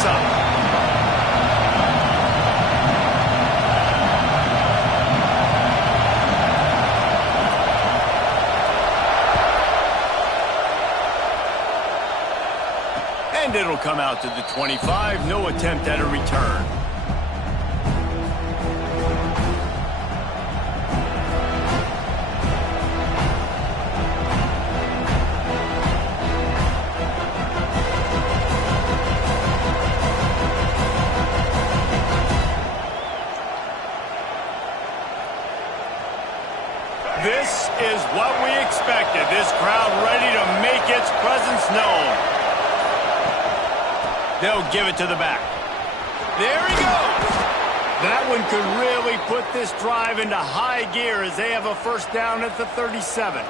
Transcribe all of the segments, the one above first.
this up. And it'll come out to the 25. No attempt at a return. This is what we expected. This crowd ready to make its presence known. They'll give it to the back. There he goes. That one could really put this drive into high gear as they have a first down at the 37.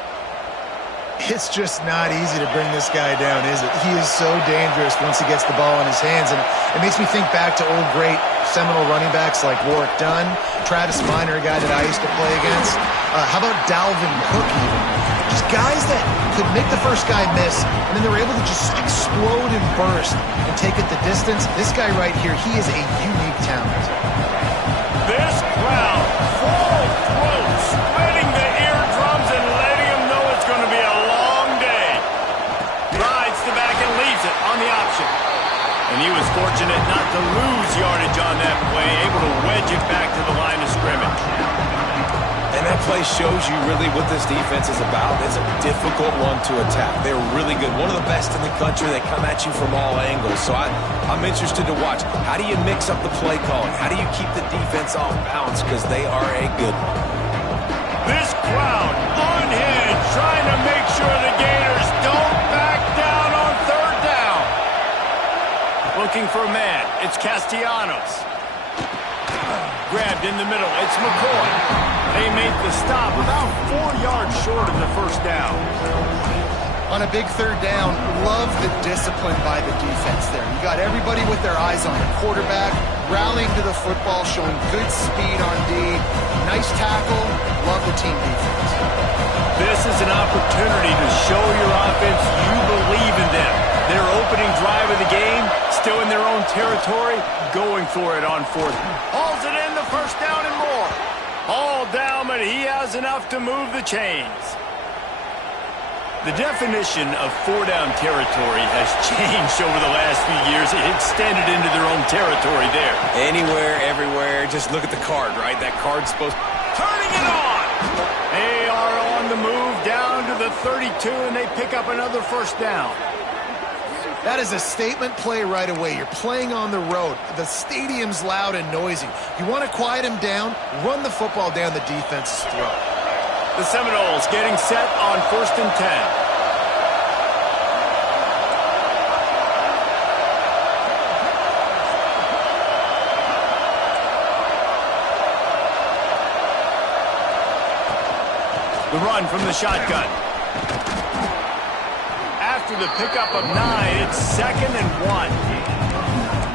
It's just not easy to bring this guy down, is it? He is so dangerous once he gets the ball in his hands, and it makes me think back to old great Seminole running backs like Warwick Dunn, Travis Minor, a guy that I used to play against. How about Dalvin Cook even? Just guys that could make the first guy miss, and then they were able to just explode and burst and take it the distance. This guy right here, he is a unique talent. This crowd, full throat, spreading the eardrums and letting them know it's going to be a long day. Rides the back and leaves it on the option. And he was fortunate not to lose yardage on that play, able to wedge it back to the line of scrimmage. And that play shows you really what this defense is about. It's a difficult one to attack. They're really good. One of the best in the country. They come at you from all angles. So I'm interested to watch. How do you mix up the play calling? How do you keep the defense off balance? Because they are a good one. This crowd unhinged, trying to make sure the Gators don't back down on third down. Looking for a man. It's Castellanos. Grabbed in the middle. It's McCoy. They make the stop about 4 yards short of the first down. On a big third down, love the discipline by the defense there. You got everybody with their eyes on the quarterback, rallying to the football, showing good speed on D. Nice tackle. Love the team defense. This is an opportunity to show your offense you believe in them. Their opening drive of the game, still in their own territory, going for it on fourth. Hauls it in, the first down and more. All down, but he has enough to move the chains. The definition of four-down territory has changed over the last few years. It extended into their own territory there. Anywhere, everywhere. Just look at the card, right? That card's supposed to... Turning it on! They are on the move down to the 32, and they pick up another first down. That is a statement play right away. You're playing on the road. The stadium's loud and noisy. You want to quiet him down, run the football down the defense's throat. The Seminoles getting set on 1st and 10. The run from the shotgun. After the pickup of 9, it's 2nd and 1.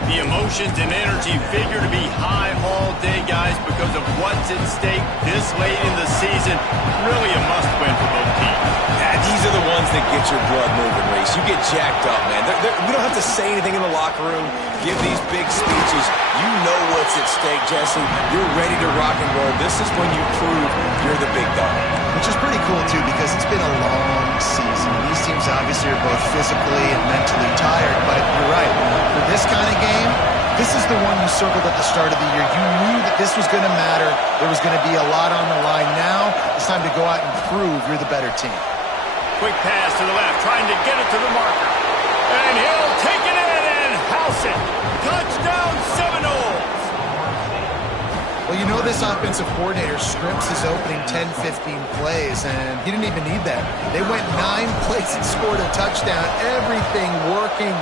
The emotions and energy figure to be high all day, guys, because of what's at stake this late in the season. Really a must-win for both teams. Yeah, these are the ones that get your blood moving, Reese. You get jacked up, man. We don't have to say anything in the locker room, give these big speeches. You know what's at stake, Jesse. You're ready to rock and roll. This is when you prove you're the big dog. Which is pretty cool, too, because it's been a long season. These teams obviously are both physically and mentally tired, but you're right. For this kind of game, this is the one you circled at the start of the year. You knew that this was going to matter. There was going to be a lot on the line. Now it's time to go out and prove you're the better team. Quick pass to the left, trying to get it to the marker. And he'll take it in and house it. Touchdown, Seminoles. Well, you know this offensive coordinator scripts his opening 10, 15 plays, and he didn't even need that. They went 9 plays and scored a touchdown. Everything working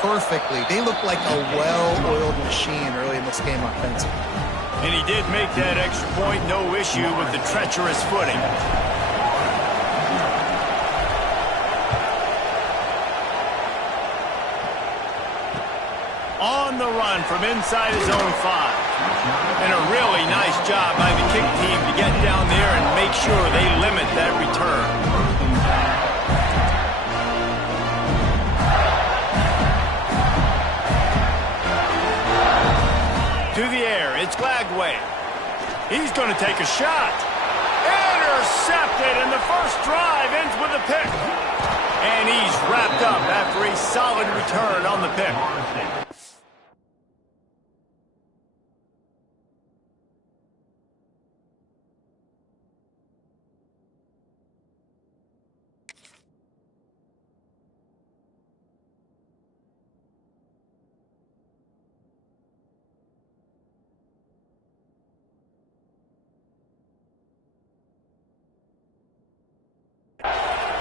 perfectly. They looked like a well-oiled machine early in this game offensively. And he did make that extra point, no issue with the treacherous footing. On the run from inside his own 5. And a really nice job by the kick team to get down there and make sure they limit that return. It's Lagway. He's going to take a shot. Intercepted, and the first drive ends with a pick. And he's wrapped up after a solid return on the pick.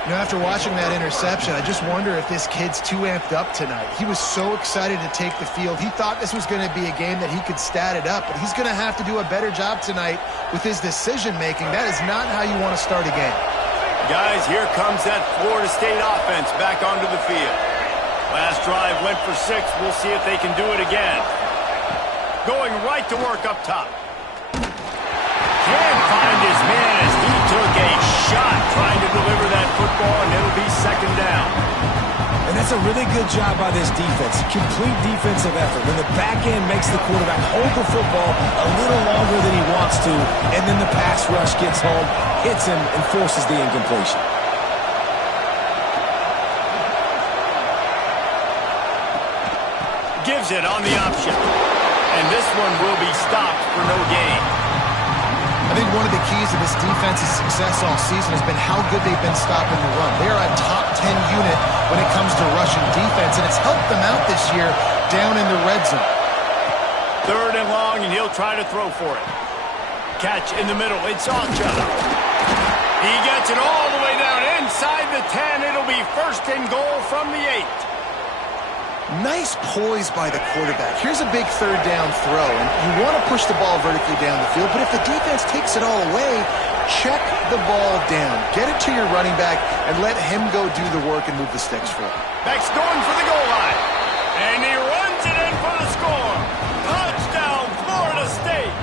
You know, after watching that interception, I just wonder if this kid's too amped up tonight. He was so excited to take the field. He thought this was going to be a game that he could stat it up, but he's going to have to do a better job tonight with his decision-making. That is not how you want to start a game. Guys, here comes that Florida State offense back onto the field. Last drive went for 6. We'll see if they can do it again. Going right to work up top. Can't find his man as he took a shot trying to deliver that football, and it'll be second down. And that's a really good job by this defense. Complete defensive effort. When the back end makes the quarterback hold the football a little longer than he wants to, and then the pass rush gets home, hits him, and forces the incompletion. Gives it on the option. And this one will be stopped for no gain. I think one of the keys to this defense's success all season has been how good they've been stopping the run. They are a top 10 unit when it comes to rushing defense, and it's helped them out this year down in the red zone. Third and long, and he'll try to throw for it. Catch in the middle. It's Ocha. He gets it all the way down inside the 10. It'll be first and goal from the 8. Nice poise by the quarterback. Here's a big third down throw, and you want to push the ball vertically down the field, but if the defense takes it all away, check the ball down. Get it to your running back and let him go do the work and move the sticks for it. Beck's going for the goal line, and he runs it in for the score. Touchdown, Florida State.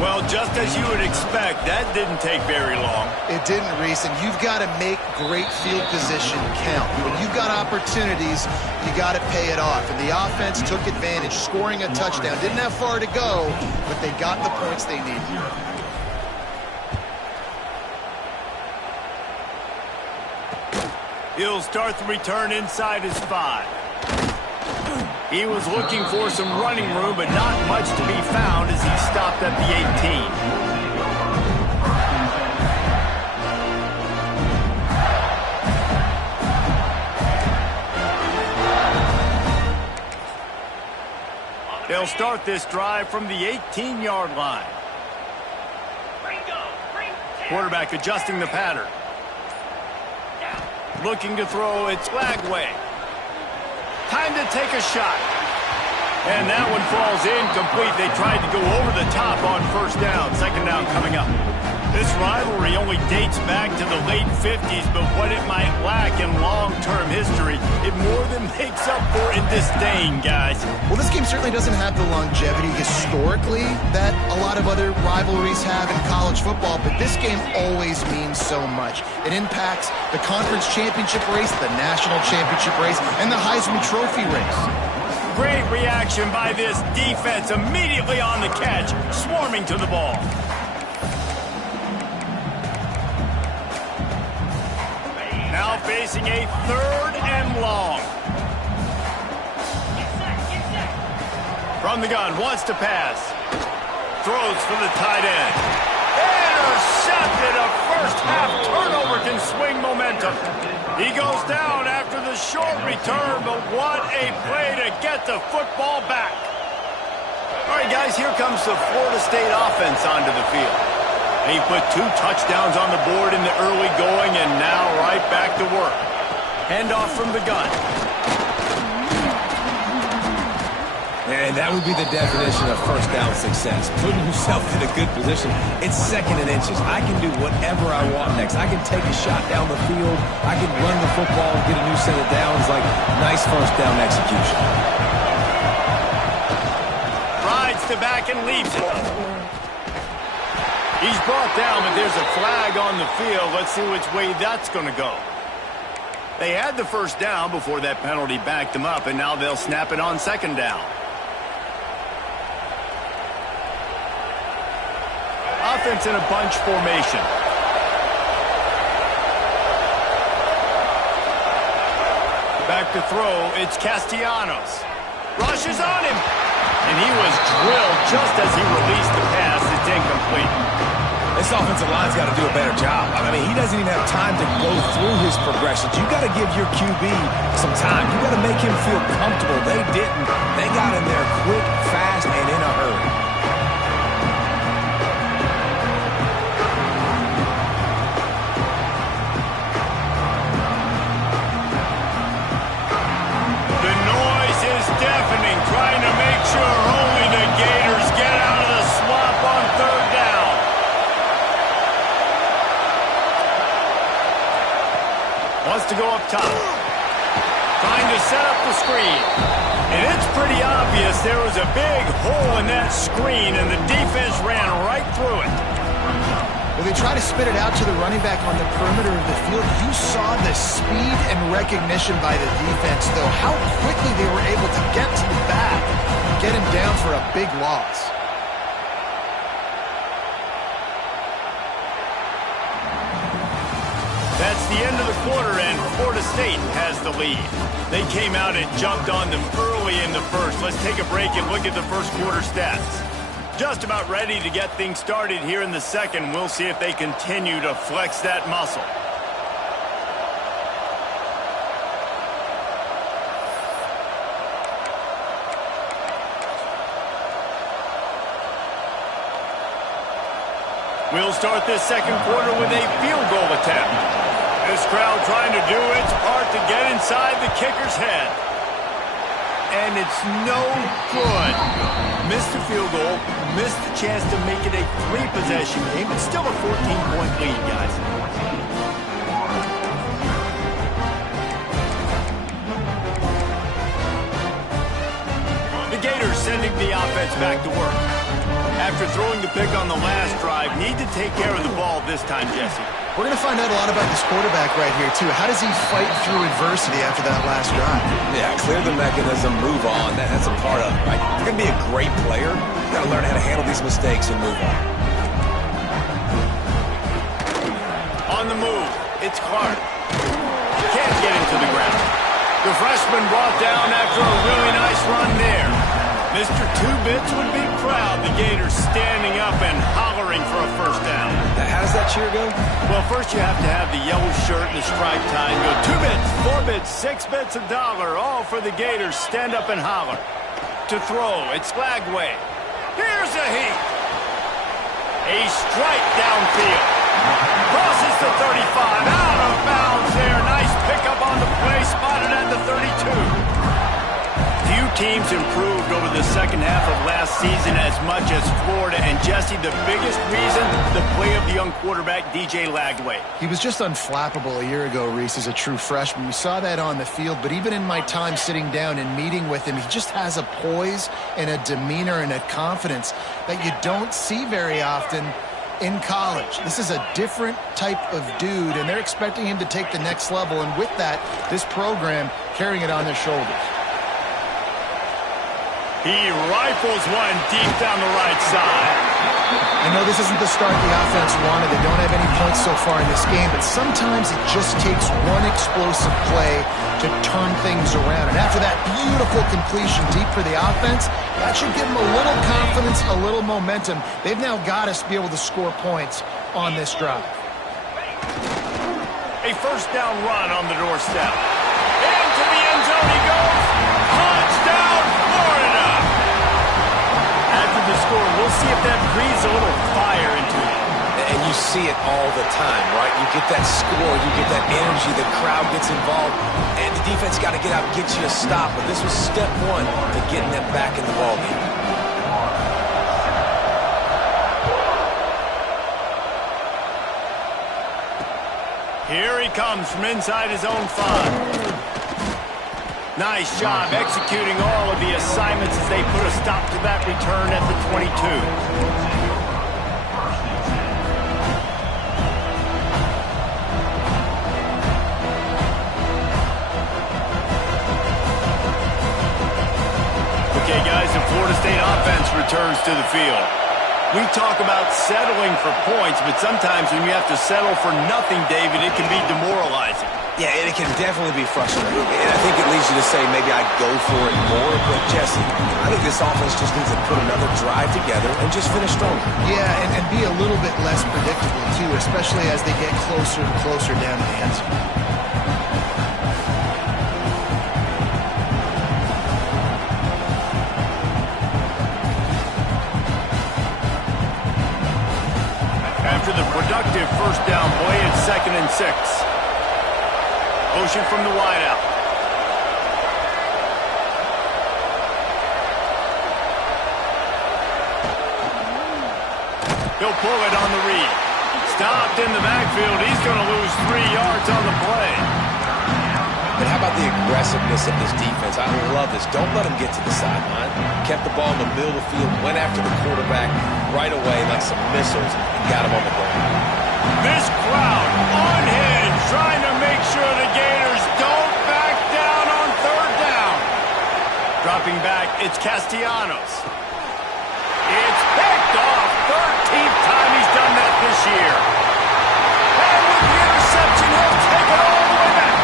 Well, just as you would expect, that didn't take very long. It didn't, Reese, and you've got to make great field position count. When you've got opportunities, you got to pay it off. And the offense took advantage, scoring a touchdown. Didn't have far to go, but they got the points they needed. He'll start the return inside his 5. He was looking for some running room, but not much to be found as he stopped at the 18. They'll start this drive from the 18-yard line. Quarterback adjusting the pattern. Looking to throw, it's Lagway. Time to take a shot. And that one falls incomplete. They tried to go over the top on first down. Second down coming up. This rivalry only dates back to the late 50s, but what it might lack in long-term history, it more than makes up for in disdain, guys. Well, this game certainly doesn't have the longevity historically that a lot of other rivalries have in college football, but this game always means so much. It impacts the conference championship race, the national championship race, and the Heisman Trophy race. Great reaction by this defense immediately on the catch, swarming to the ball. Now facing a third and long. From the gun, wants to pass. Throws for the tight end. Intercepted. A first half turnover can swing momentum. He goes down after the short return, but what a play to get the football back. All right, guys, here comes the Florida State offense onto the field. He put 2 touchdowns on the board in the early going, and now right back to work. Handoff from the gun. And that would be the definition of first down success. Putting yourself in a good position. It's second and inches. I can do whatever I want next. I can take a shot down the field. I can run the football and get a new set of downs. Like, nice first down execution. Rides to back and leaves it. He's brought down, but there's a flag on the field. Let's see which way that's going to go. They had the first down before that penalty backed them up, and now they'll snap it on second down. defense in a bunch formation. Back to throw, it's Castellanos. Rushes on him. And he was drilled just as he released the pass. It's incomplete. This offensive line's got to do a better job. I mean, he doesn't even have time to go through his progressions. You got to give your QB some time. You got to make him feel comfortable. They didn't. They got in there quick, fast, and in a hurry. The noise is deafening, trying to make sure only the Gators get out of the swamp on third down. Wants to go up top. Trying to set up the screen. And it's pretty obvious there was a big hole in that screen, and the defense ran right through it. Well, they try to spit it out to the running back on the perimeter of the field. You saw the speed and recognition by the defense, though, how quickly they were able to get to the back and get him down for a big loss. That's the end of the quarter, and Florida State has the lead. They came out and jumped on them early in the first. Let's take a break and look at the first quarter stats. Just about ready to get things started here in the second. We'll see if they continue to flex that muscle. We'll start this second quarter with a field goal attempt. This crowd trying to do its part to get inside the kicker's head. And it's no good. Missed the field goal, missed the chance to make it a three-possession game. It's still a 14-point lead, guys. The Gators sending the offense back to work. After throwing the pick on the last drive, need to take care of the ball this time, Jesse. We're going to find out a lot about this quarterback right here, too. How does he fight through adversity after that last drive? Yeah, clear the mechanism, move on. That's a part of it, right? You're going to be a great player. You got to learn how to handle these mistakes and move on. On the move, it's Clark. Can't get him to the ground. The freshman brought down after a really nice run there. Mr. Two-Bits would be proud. The Gators standing up and hollering for a first down. Now, how does that cheer go? Well, first you have to have the yellow shirt and the striped tie and go 2 bits, 4 bits, 6 bits, $1, all for the Gators. Stand up and holler. To throw, it's Lagway. Here's a heat. A strike downfield. Crosses the 35, out of bounds there. Nice pickup on the play, spotted at the 32. Few teams improved over the second half of last season as much as Florida. And, Jesse, the biggest reason, the play of the young quarterback, DJ Lagway. He was just unflappable a year ago, Reese, as a true freshman. We saw that on the field, but even in my time sitting down and meeting with him, he just has a poise and a demeanor and a confidence that you don't see very often in college. This is a different type of dude, and they're expecting him to take the next level. And with that, this program carrying it on their shoulders. He rifles one deep down the right side. I know this isn't the start the offense wanted. They don't have any points so far in this game, but sometimes it just takes one explosive play to turn things around. And after that beautiful completion deep for the offense, that should give them a little confidence, a little momentum. They've now got us to be able to score points on this drive. A first down run on the doorstep. Into the end zone he goes. Touchdown, Florida! After the score, we'll see if that breathes a little fire into it. And you see it all the time, right? You get that score, you get that energy, the crowd gets involved, and the defense got to get out and get you a stop. But this was step one to getting them back in the ballgame. Here he comes from inside his own 5. Nice job executing all of the assignments as they put a stop to that return at the 22. Okay, guys, the Florida State offense returns to the field. We talk about settling for points, but sometimes when you have to settle for nothing, David, it can be demoralizing. Yeah, and it can definitely be frustrating. And I think it leads you to say maybe I'd go for it more. But, Jesse, I think this offense just needs to put another drive together and just finish strong. Yeah, and be a little bit less predictable, too, especially as they get closer and closer down to the end zone. After the productive first down play, it's 2nd and 6. Motion from the wideout. He'll pull it on the read. Stopped in the backfield. He's going to lose 3 yards on the play. And how about the aggressiveness of this defense? I love this. Don't let them get to the sideline. Kept the ball in the middle of the field, went after the quarterback right away like some missiles, and got him on the ground. This crowd unhinged, trying to make sure the Gators don't back down on 3rd down. Dropping back, it's Castellanos. It's picked off. 13th time he's done that this year. And with the interception, he'll take it all the way back.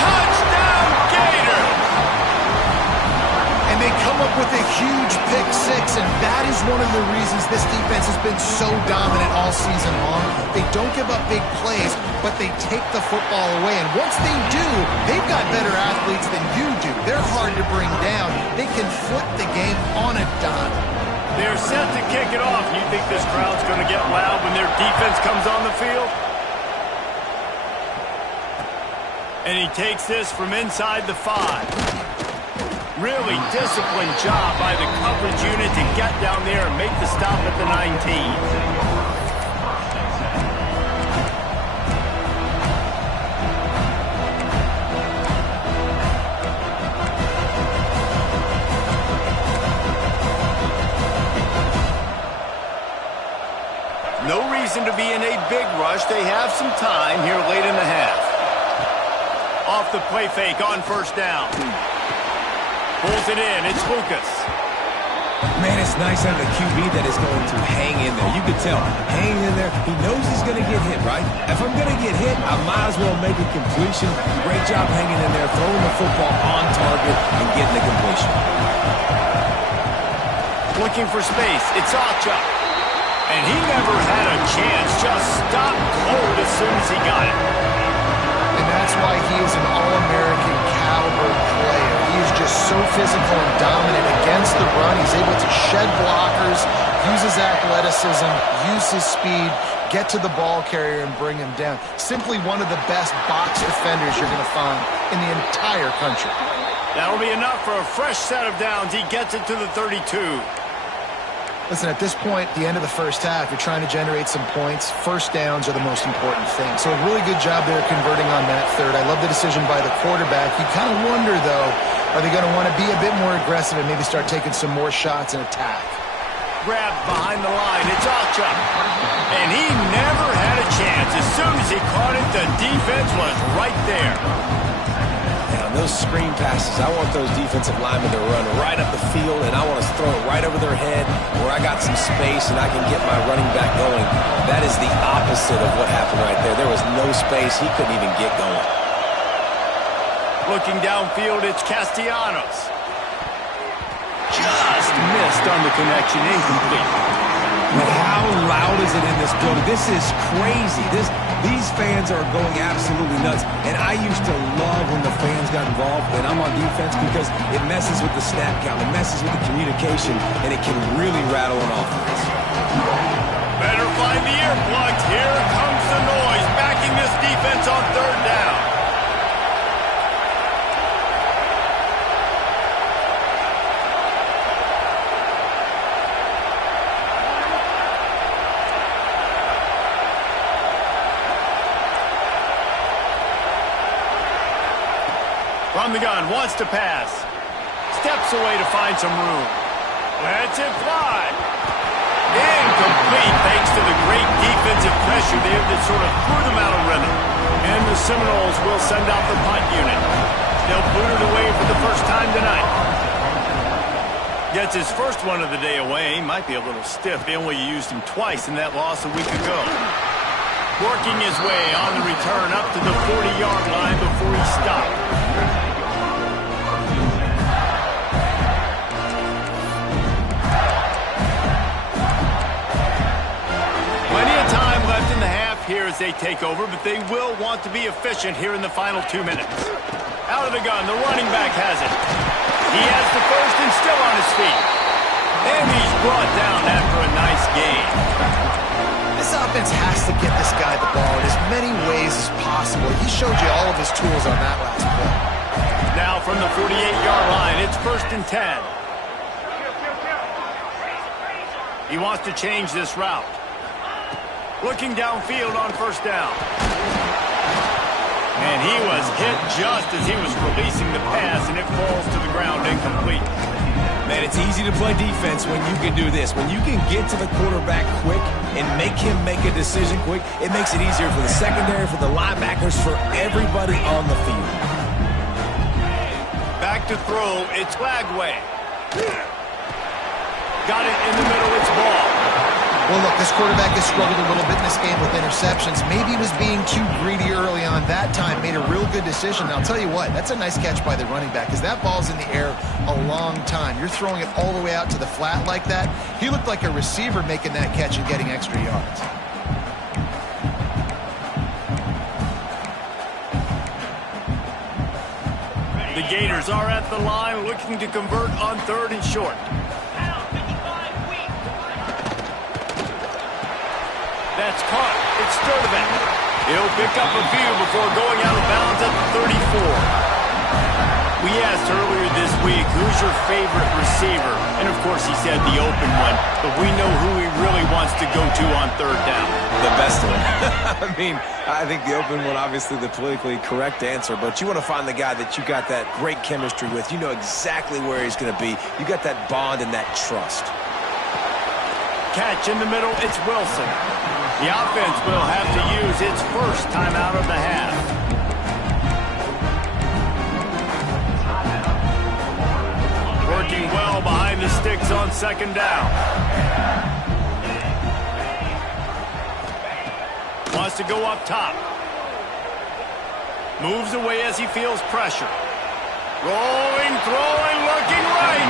Touchdown, Gators! And they come up with a huge pick six, and that is one of the reasons this defense has been so dominant all season long. They don't give up big plays, but they take the football away. And once they do, they've got better athletes than you do. They're hard to bring down. They can flip the game on a dime. They're set to kick it off. You think this crowd's going to get loud when their defense comes on the field? And he takes this from inside the 5. Really disciplined job by the coverage unit to get down there and make the stop at the 19. No reason to be in a big rush. They have some time here late in the half. Off the play fake on 1st down. Pulls it in. It's Lucas. Man, it's nice having a QB that is going to hang in there. You can tell, hanging in there, he knows he's going to get hit, right? If I'm going to get hit, I might as well make a completion. Great job hanging in there, throwing the football on target and getting the completion. Looking for space. It's Achuk. And he never had a chance. Just stopped cold as soon as he got it. And that's why he is an All-American caliber player. He is just so physical and dominant against the run. He's able to shed blockers, use his athleticism, use his speed, get to the ball carrier and bring him down. Simply one of the best box defenders you're going to find in the entire country. That'll be enough for a fresh set of downs. He gets it to the 32. Listen, at this point, the end of the first half, you're trying to generate some points. First downs are the most important thing. So a really good job there converting on that 3rd. I love the decision by the quarterback. You kind of wonder, though, are they going to want to be a bit more aggressive and maybe start taking some more shots and attack? Grabbed behind the line. It's Achuk. And he never had a chance. As soon as he caught it, the defense was right there. Those screen passes, I want those defensive linemen to run right up the field, and I want to throw it right over their head where I got some space and I can get my running back going. That is the opposite of what happened right there. There was no space. He couldn't even get going. Looking downfield, it's Castellanos. Just missed on the connection, incomplete. But how loud is it in this building? This is crazy. These fans are going absolutely nuts. And I used to love when the fans got involved when I'm on defense because it messes with the snap count, it messes with the communication, and it can really rattle an offense. Better find the earplugs. Here comes the noise, backing this defense on 3rd down. From the gun, wants to pass. Steps away to find some room. Lets it fly. Incomplete thanks to the great defensive pressure there that sort of threw them out of rhythm. And the Seminoles will send out the punt unit. They'll boot it away for the first time tonight. Gets his first one of the day away. He might be a little stiff. They only used him twice in that loss a week ago. Working his way on the return up to the 40-yard line before he stopped. Plenty of time left in the half here as they take over, but they will want to be efficient here in the final 2 minutes. Out of the gun, the running back has it. He has the first and still on his feet. And he's brought down after a nice gain. This offense has to get this guy the ball in as many ways as possible. He showed you all of his tools on that last play. Now from the 48-yard line, it's 1st and 10. He wants to change this route. Looking downfield on 1st down. And he was hit just as he was releasing the pass, and it falls to the ground incomplete. Man, it's easy to play defense when you can do this. When you can get to the quarterback quick and make him make a decision quick, it makes it easier for the secondary, for the linebackers, for everybody on the field. Back to throw, it's Lagway. Got it in the middle, it's ball. Well, look, this quarterback has struggled a little bit in this game with interceptions. Maybe he was being too greedy early on that time, made a real good decision. And I'll tell you what, that's a nice catch by the running back because that ball's in the air a long time. You're throwing it all the way out to the flat like that. He looked like a receiver making that catch and getting extra yards. The Gators are at the line looking to convert on 3rd and short. That's caught. It's Sturdivant. He'll pick up a few before going out of bounds at the 34. We asked earlier this week, who's your favorite receiver? And, of course, he said the open one. But we know who he really wants to go to on 3rd down. The best one. I mean, I think the open one, obviously the politically correct answer, but you want to find the guy that you got that great chemistry with. You know exactly where he's going to be. You got that bond and that trust. Catch in the middle, it's Wilson. The offense will have to use its first timeout of the half. Working well behind the sticks on 2nd down. Wants to go up top. Moves away as he feels pressure. Rolling, throwing, looking right.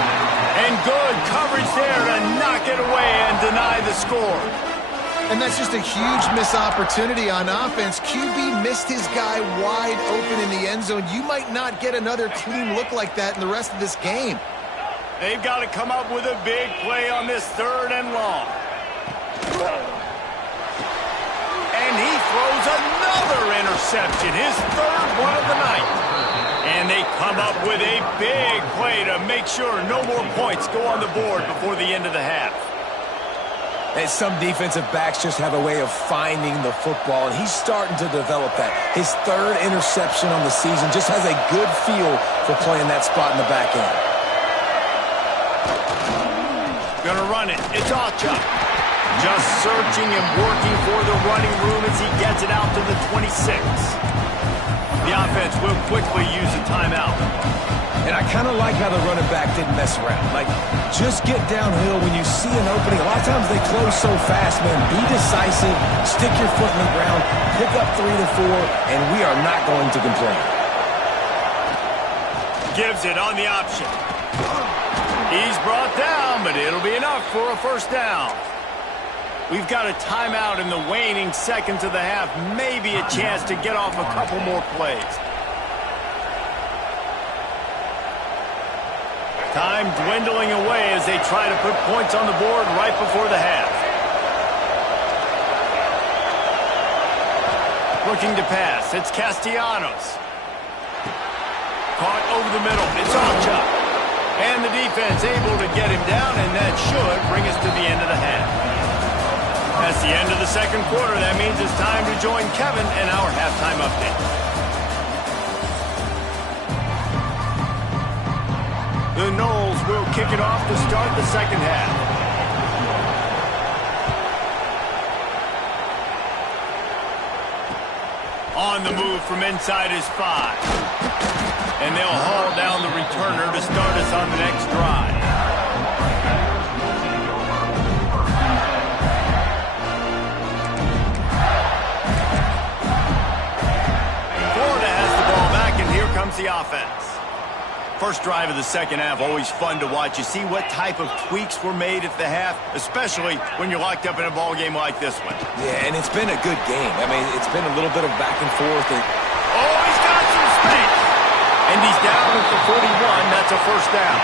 And good coverage there to knock it away and deny the score. And that's just a huge missed opportunity on offense. QB missed his guy wide open in the end zone. You might not get another clean look like that in the rest of this game. They've got to come up with a big play on this 3rd and long. And he throws another interception, his 3rd one of the night. And they come up with a big play to make sure no more points go on the board before the end of the half. And some defensive backs just have a way of finding the football, and he's starting to develop that. His 3rd interception on the season just has a good feel for playing that spot in the back end. Gonna run it. It's Ocha. Just searching and working for the running room as he gets it out to the 26. The offense will quickly use a timeout. And I kind of like how the running back didn't mess around. Like, just get downhill when you see an opening. A lot of times they close so fast, man. Be decisive, stick your foot in the ground, pick up 3 to 4, and we are not going to complain. Gives it on the option. He's brought down, but it'll be enough for a 1st down. We've got a timeout in the waning seconds of the half. Maybe a chance to get off a couple more plays. Time dwindling away as they try to put points on the board right before the half. Looking to pass. It's Castellanos. Caught over the middle. It's Ocha. And the defense able to get him down, and that should bring us to the end of the half. That's the end of the 2nd quarter. That means it's time to join Kevin and our halftime update. The Noles will kick it off to start the 2nd half. On the move from inside his 5. And they'll haul down the returner to start us on the next drive. the offense. First drive of the second half, always fun to watch. You see what type of tweaks were made at the half, especially when you're locked up in a ball game like this one. Yeah, and it's been a good game. I mean, it's been a little bit of back and forth. Oh, he's got some space. And he's down at the 41. That's a first down.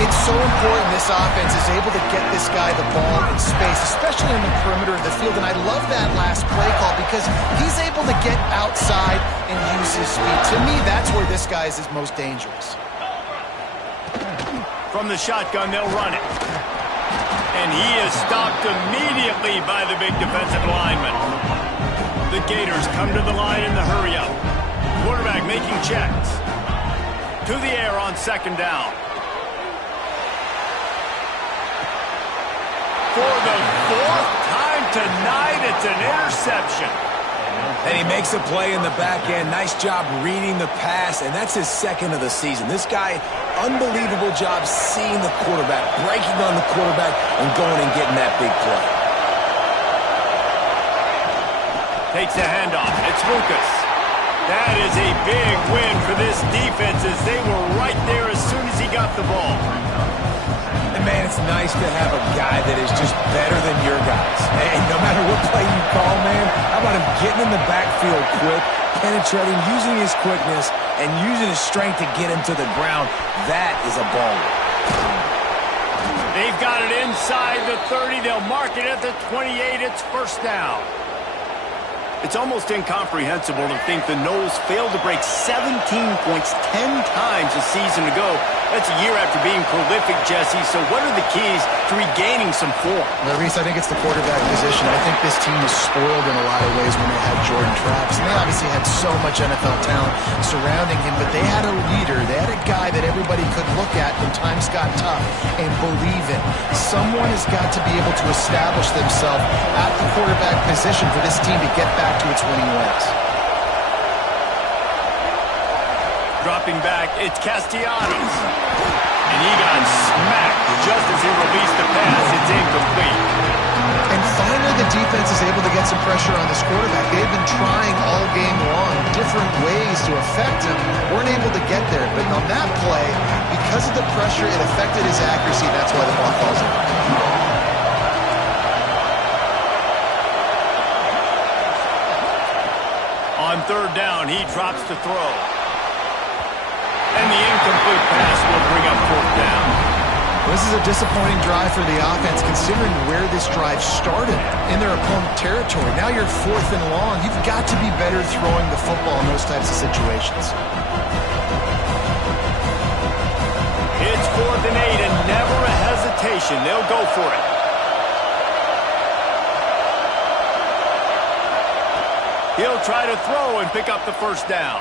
It's so important this offense is able to get this guy the ball in space, especially in the perimeter of the field. And I love that last play call because he's able to get outside and use his speed. To me, that's where this guy is his most dangerous. From the shotgun, they'll run it. And he is stopped immediately by the big defensive lineman. The Gators come to the line in the hurry-up. Quarterback making checks. To the air on second down. For the fourth time tonight, it's an interception. And he makes a play in the back end. Nice job reading the pass, and that's his second of the season. This guy, unbelievable job seeing the quarterback, breaking on the quarterback, and going and getting that big play. Takes the handoff. It's Lucas. That is a big win for this defense as they were right there as soon as he got the ball. And, man, it's nice to have a guy that is just better than your guys. And no matter what play you call, man, how about him getting in the backfield quick, penetrating, using his quickness, and using his strength to get him to the ground. That is a baller. They've got it inside the 30. They'll mark it at the 28. It's first down. It's almost incomprehensible to think the Noles failed to break 17 points 10 times a season ago. That's a year after being prolific, Jesse. So what are the keys to regaining some form? Well, Reese, I think it's the quarterback position. I think this team was spoiled in a lot of ways when they had Jordan Travis. And they obviously had so much NFL talent surrounding him, but they had a leader. They had a guy that everybody could look at when times got tough and believe in. Someone has got to be able to establish themselves at the quarterback position for this team to get back to its winning ways. Dropping back, it's Castellanos. And he got smacked just as he released the pass. It's incomplete. And finally, the defense is able to get some pressure on this quarterback. They've been trying all game long different ways to affect him. Weren't able to get there. But on that play, because of the pressure, it affected his accuracy. That's why the ball falls in. On third down, he drops to throw. And the incomplete pass will bring up fourth down. This is a disappointing drive for the offense, considering where this drive started in their opponent territory. Now you're fourth and long. You've got to be better throwing the football in those types of situations. It's 4th and 8, and never a hesitation. They'll go for it. He'll try to throw and pick up the first down.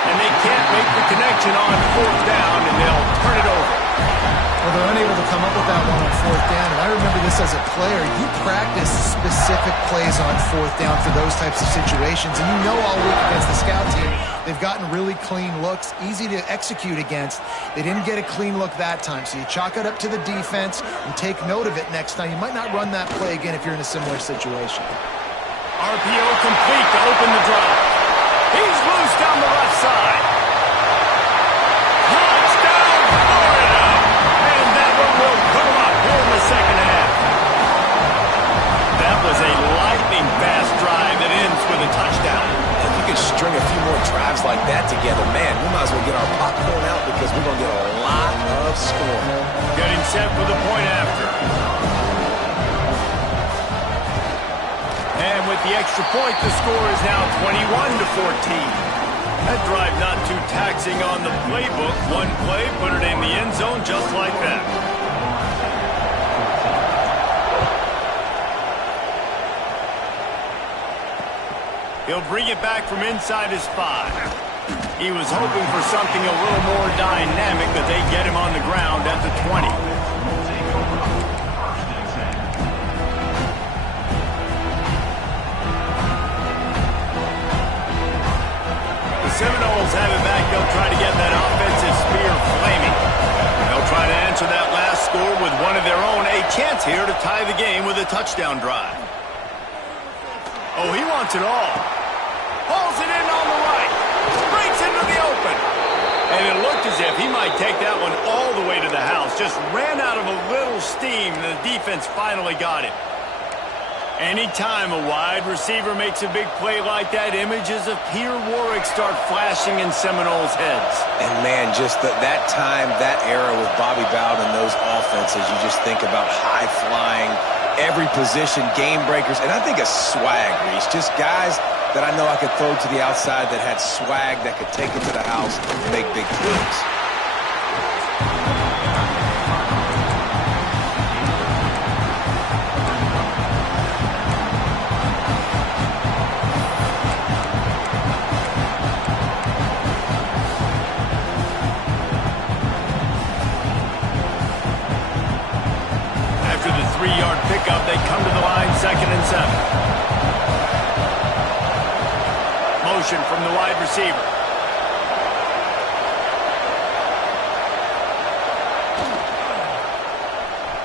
And they can't make the connection on fourth down, and they'll turn it over. Well, they're unable to come up with that one on fourth down, and I remember this as a player. You practice specific plays on fourth down for those types of situations, and you know all week against the scout team, they've gotten really clean looks, easy to execute against. They didn't get a clean look that time, so you chalk it up to the defense and take note of it next time. You might not run that play again if you're in a similar situation. RPO complete to open the drive. He's loose down the left side. Touchdown, Florida! And that one will put him up here in the second half. That was a lightning-fast drive that ends with a touchdown. If you could string a few more drives like that together, man, we might as well get our popcorn out because we're going to get a lot of scoring. Getting set for the point after. And with the extra point, the score is now 21-14. That drive not too taxing on the playbook. One play, put it in the end zone just like that. He'll bring it back from inside his 5. He was hoping for something a little more dynamic, but they get him on the ground at the 20. Seminoles have it back. They'll try to get that offensive spear flaming. They'll try to answer that last score with one of their own. A chance here to tie the game with a touchdown drive. Oh, he wants it all. Hauls it in on the right. gets into the open. And it looked as if he might take that one all the way to the house. Just ran out of a little steam, and the defense finally got him. Anytime a wide receiver makes a big play like that, images of Peter Warrick start flashing in Seminoles' heads. And, man, just that time, that era with Bobby Bowden and those offenses, you just think about high-flying, every position, game breakers, and I think a swag, Reese. Just guys that I know I could throw to the outside that had swag that could take it to the house and make big plays. After the 3-yard pickup, they come to the line, 2nd and 7. Motion from the wide receiver.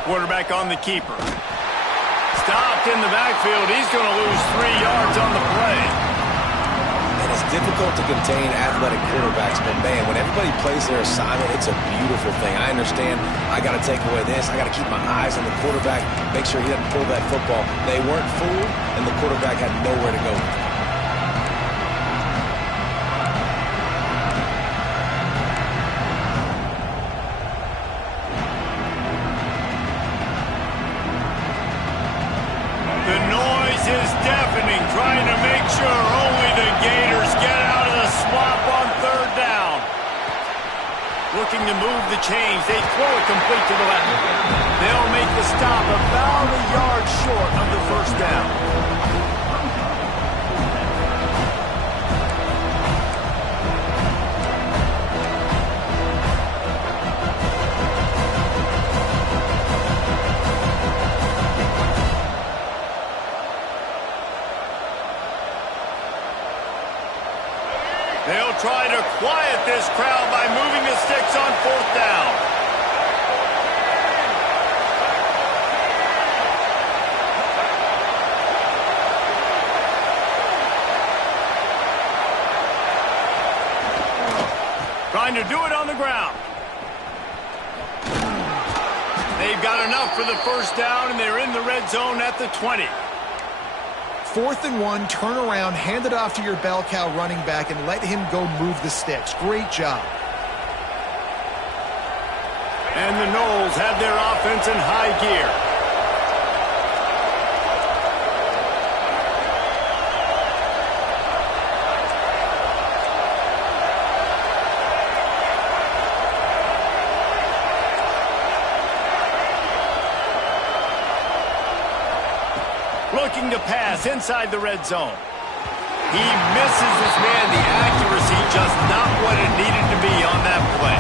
Quarterback on the keeper. Stopped in the backfield. He's going to lose 3 yards on the play. And it's difficult to contain athletic quarterbacks, but, man, when everybody plays their assignment, it's a beautiful thing. I understand I got to take away this. I got to keep my eyes on the quarterback, make sure he doesn't pull that football. They weren't fooled, and the quarterback had nowhere to go with it. The noise is deafening, trying to make sure only the Gators get out of the swamp on 3rd down. Looking to move the chains. They throw it complete to the left. They'll make the stop about a yard short of the 1st down. They'll try to quiet this crowd by moving the sticks on 4th down. Trying to do it on the ground. They've got enough for the 1st down, and they're in the red zone at the 20. 4th and 1, turn around, hand it off to your bell cow running back, and let him go move the sticks. Great job. And the Noles have their offense in high gear. Looking to pass inside the red zone. He misses his man. The accuracy just not what it needed to be on that play.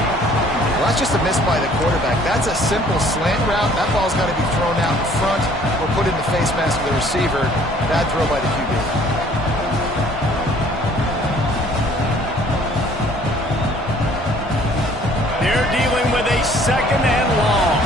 Well, that's just a miss by the quarterback. That's a simple slant route. That ball's got to be thrown out in front or put in the face mask of the receiver. Bad throw by the QB. They're dealing with a 2nd and long.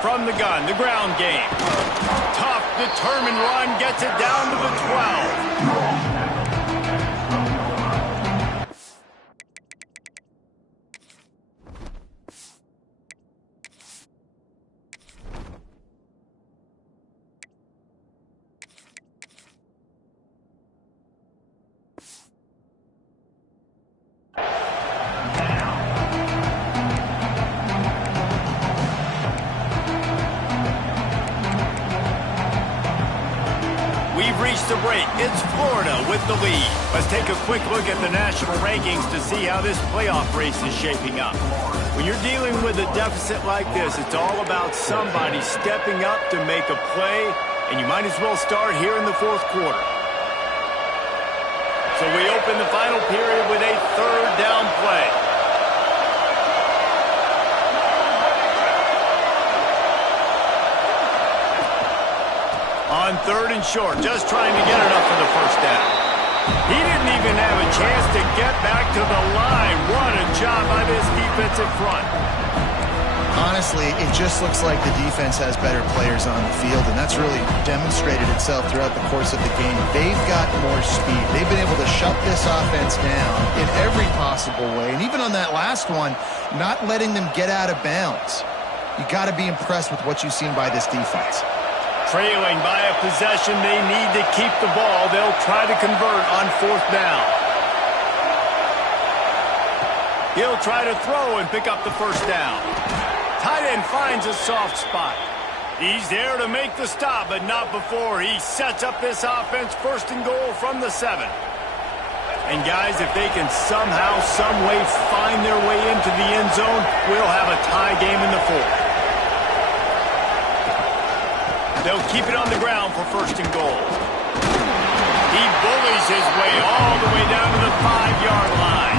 From the gun, the ground game. Tough, determined run, gets it down to the 12. Reached the break. It's Florida with the lead. Let's take a quick look at the national rankings to see how this playoff race is shaping up. When you're dealing with a deficit like this, it's all about somebody stepping up to make a play, and you might as well start here in the 4th quarter. So we open the final period with a 3rd down play. On 3rd and short, just trying to get enough for the 1st down. He didn't even have a chance to get back to the line. What a job by this defensive front. Honestly, it just looks like the defense has better players on the field, and that's really demonstrated itself throughout the course of the game. They've got more speed. They've been able to shut this offense down in every possible way, and even on that last one, not letting them get out of bounds. You got to be impressed with what you've seen by this defense. Trailing by a possession, they need to keep the ball. They'll try to convert on 4th down. He'll try to throw and pick up the 1st down. Tight end finds a soft spot. He's there to make the stop, but not before he sets up this offense 1st and goal from the 7. And guys, if they can somehow, some way find their way into the end zone, we'll have a tie game in the 4th. They'll keep it on the ground for 1st and goal. He bullies his way all the way down to the 5-yard line.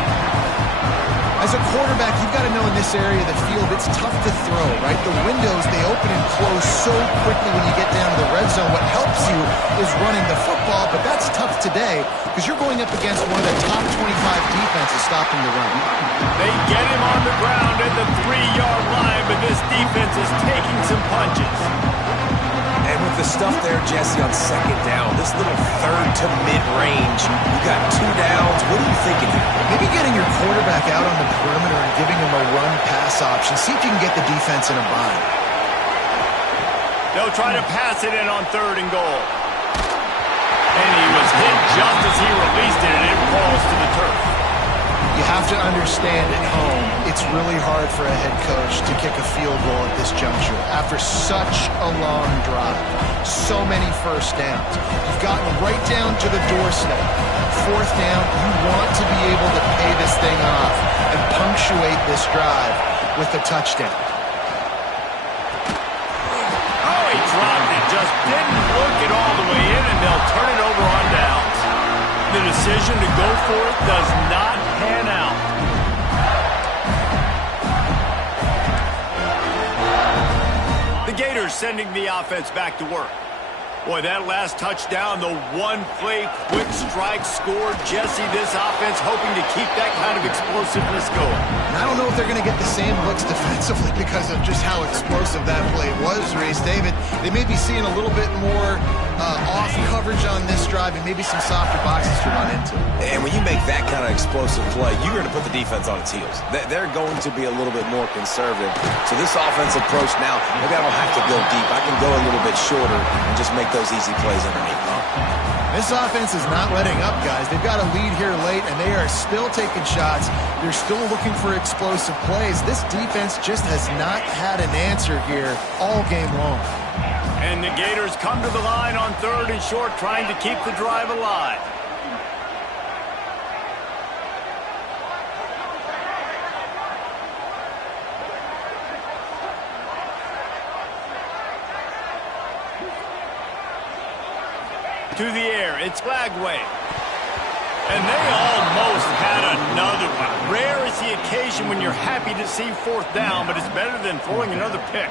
As a quarterback, you've got to know in this area of the field, it's tough to throw, right? The windows, they open and close so quickly when you get down to the red zone. What helps you is running the football, but that's tough today because you're going up against one of the top 25 defenses stopping the run. They get him on the ground at the 3-yard line, but this defense is taking some punches. And with the stuff there, Jesse, on 2nd down, this little 3rd to mid-range, you got 2 downs. What are you thinking here? Maybe getting your quarterback out on the perimeter and giving him a run-pass option. See if you can get the defense in a bind. They'll try to pass it in on 3rd and goal. And he was hit just as he released it, and it falls to the turf. You have to understand at home, it's really hard for a head coach to kick a field goal at this juncture. After such a long drive, so many 1st downs. You've gotten right down to the doorstep. 4th down, you want to be able to pay this thing off and punctuate this drive with a touchdown. Oh, he dropped it. Just didn't work it all the way in, and they'll turn it over on downs. The decision to go for it does not pan out. The Gators sending the offense back to work. Boy, that last touchdown, the one-play quick strike scored. Jesse, this offense hoping to keep that kind of explosiveness going. And I don't know if they're going to get the same looks defensively because of just how explosive that play was, Reese. David, they may be seeing a little bit more off coverage on this drive and maybe some softer boxes to run into. And when you make that kind of explosive play, you're going to put the defense on its heels. They're going to be a little bit more conservative. So this offensive approach now, maybe I don't have to go deep. I can go a little bit shorter and just make those easy plays underneath. This offense is not letting up, guys. They've got a lead here late, and they are still taking shots. They're still looking for explosive plays. This defense just has not had an answer here all game long. And the Gators come to the line on 3rd and short, trying to keep the drive alive. To the air, it's Flagway. And they almost had another one. Rare is the occasion when you're happy to see 4th down, but it's better than throwing another pick.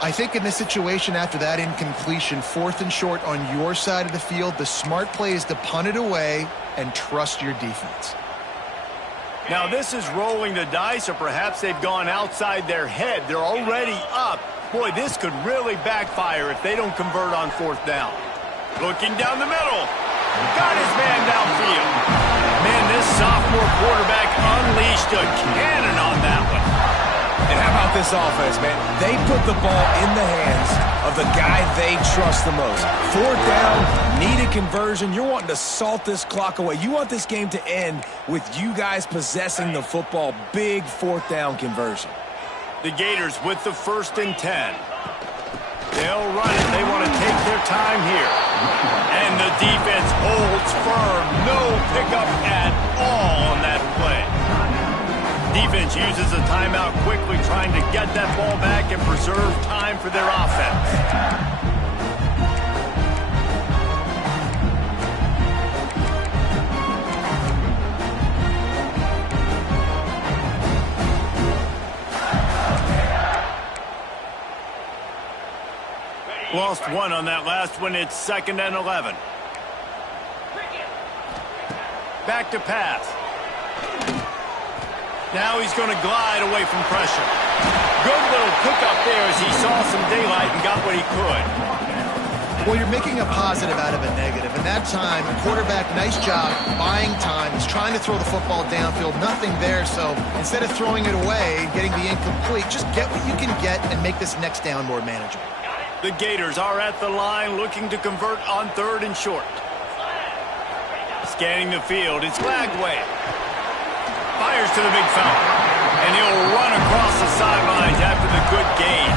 I think in this situation, after that incompletion, 4th and short on your side of the field, the smart play is to punt it away and trust your defense. Now this is rolling the dice, or perhaps they've gone outside their head. They're already up. Boy, this could really backfire if they don't convert on 4th down. Looking down the middle. Got his man downfield. Man, this sophomore quarterback unleashed a cannon on that one. And how about this offense, man? They put the ball in the hands of the guy they trust the most. 4th down, needed conversion. You're wanting to salt this clock away. You want this game to end with you guys possessing the football. Big 4th down conversion. The Gators with the 1st and 10. They'll run it. They want to take their time here. And the defense holds firm. No pickup at all on that play. Defense uses a timeout quickly, trying to get that ball back and preserve time for their offense. Lost one on that last one. It's 2nd and 11. Back to pass. Now he's going to glide away from pressure. Good little pickup there as he saw some daylight and got what he could. Well, you're making a positive out of a negative. And that time, quarterback, nice job buying time. He's trying to throw the football downfield. Nothing there. So instead of throwing it away and getting the incomplete, just get what you can get and make this next down more manageable. The Gators are at the line looking to convert on 3rd and short. Scanning the field, it's Lagway. Fires to the big fountain. And he'll run across the sidelines after the good gain.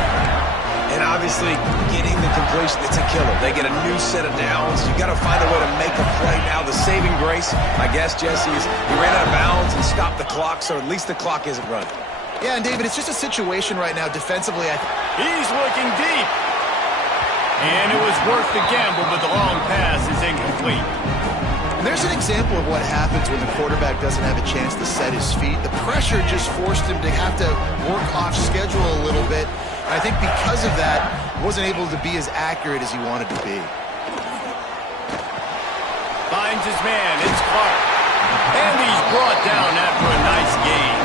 And obviously, getting the completion, it's a killer. They get a new set of downs. You got to find a way to make a play now. The saving grace, I guess, Jesse, is he ran out of bounds and stopped the clock, so at least the clock isn't running. Yeah, and David, it's just a situation right now defensively. He's looking deep. And it was worth the gamble, but the long pass is incomplete. There's an example of what happens when the quarterback doesn't have a chance to set his feet. The pressure just forced him to have to work off schedule a little bit. And I think because of that, he wasn't able to be as accurate as he wanted to be. Finds his man. It's Clark. And he's brought down after a nice gain.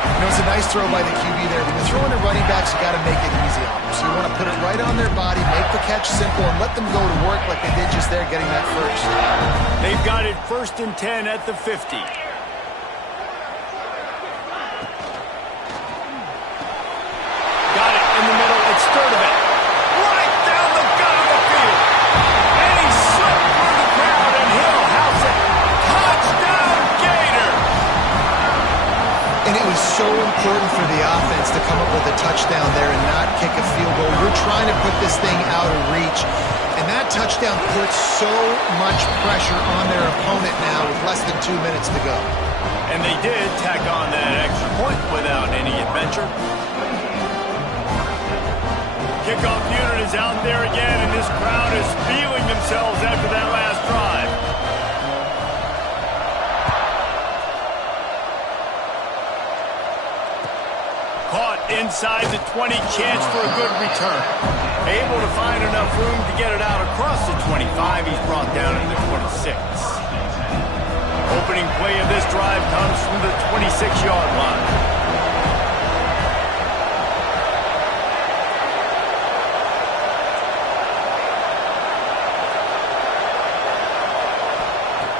You know, it's a nice throw by the QB there. When you're throwing to running backs, you got to make it easy on them. So you want to put it right on their body, make the catch simple, and let them go to work like they did just there, getting that first. They've got it 1st and 10 at the 50. Got it in the middle. It's Sturdivant. Right down the gut of the field. And he slipped through the crowd, and he'll house it. Touchdown, Gator! And it was so important for the offense to come up with a touchdown there and not kick a field goal. We're trying to put this thing out of reach. And that touchdown puts so much pressure on their opponent now with less than 2 minutes to go. And they did tack on that extra point without any adventure. Kickoff unit is out there again, and this crowd is feeling themselves after that last drive. Caught inside the 20, chance for a good return. Able to find enough room to get it out across the 25. He's brought down in the 26. Opening play of this drive comes from the 26-yard line.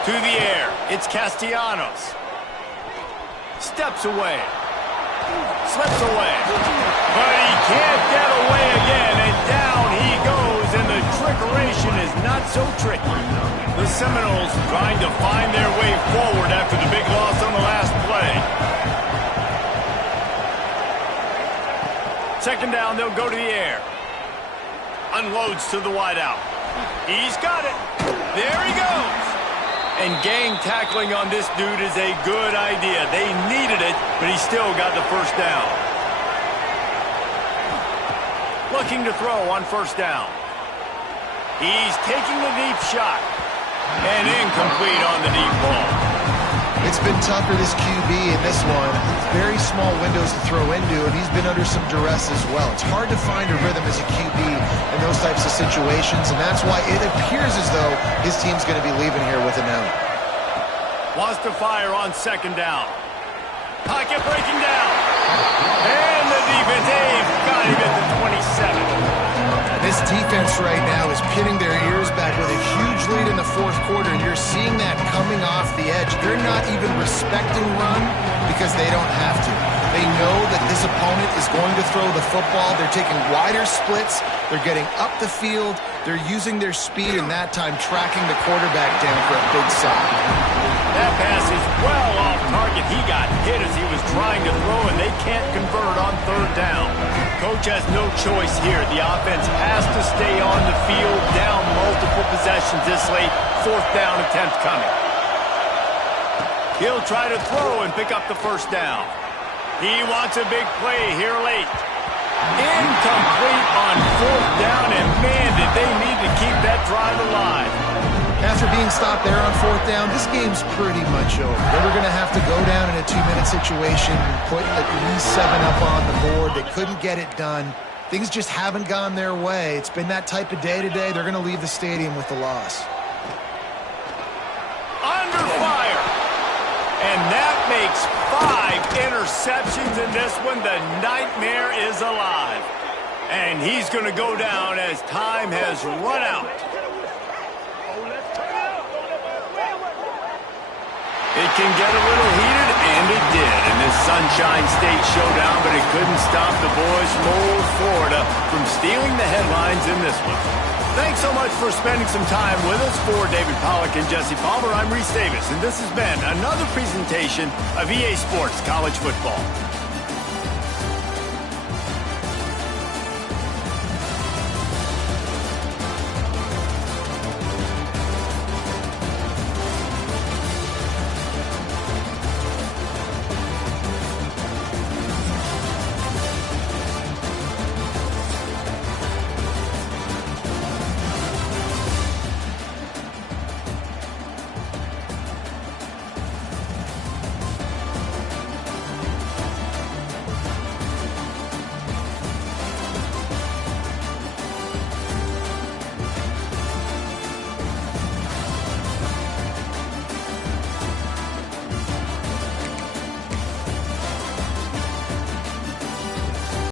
To the air, it's Castellanos. Steps away. Slips away. But he can't get away again, and down he goes, and the trickeration is not so tricky. The Seminoles trying to find their way forward after the big loss on the last play. 2nd down, they'll go to the air. Unloads to the wideout. He's got it. There he goes. And gang tackling on this dude is a good idea. They needed it, but he still got the 1st down. Looking to throw on 1st down. He's taking the deep shot. And incomplete on the deep ball. It's been tough for this QB in this one. Very small windows to throw into, and he's been under some duress as well. It's hard to find a rhythm as a QB in those types of situations, and that's why it appears as though his team's going to be leaving here with a no. Wants to fire on 2nd down. Pocket breaking down. And the defense, they've got him at the 27. This defense right now is pinning their ears back with a huge lead in the 4th quarter, and you're seeing that coming off the edge. They're not even respecting run because they don't have to. They know that this opponent is going to throw the football. They're taking wider splits. They're getting up the field. They're using their speed, and that time tracking the quarterback down for a big sack. That pass is well off target. He got hit as he was trying to throw, and they can't convert on 3rd down. Coach has no choice here. The offense has to stay on the field, down multiple possessions this late. 4th down attempt coming. He'll try to throw and pick up the 1st down. He wants a big play here late. Incomplete on 4th down, and man, did they need to keep that drive alive. After being stopped there on 4th down, this game's pretty much over. They were going to have to go down in a 2-minute situation, put at least 7 up on the board. They couldn't get it done. Things just haven't gone their way. It's been that type of day today. They're going to leave the stadium with the loss. Under And that makes 5 interceptions in this one. The nightmare is alive. And he's going to go down as time has run out. It can get a little heated, and it did in this Sunshine State showdown, but it couldn't stop the boys from old Florida from stealing the headlines in this one. Thanks so much for spending some time with us. For David Pollack and Jesse Palmer, I'm Reese Davis, and this has been another presentation of EA Sports College Football.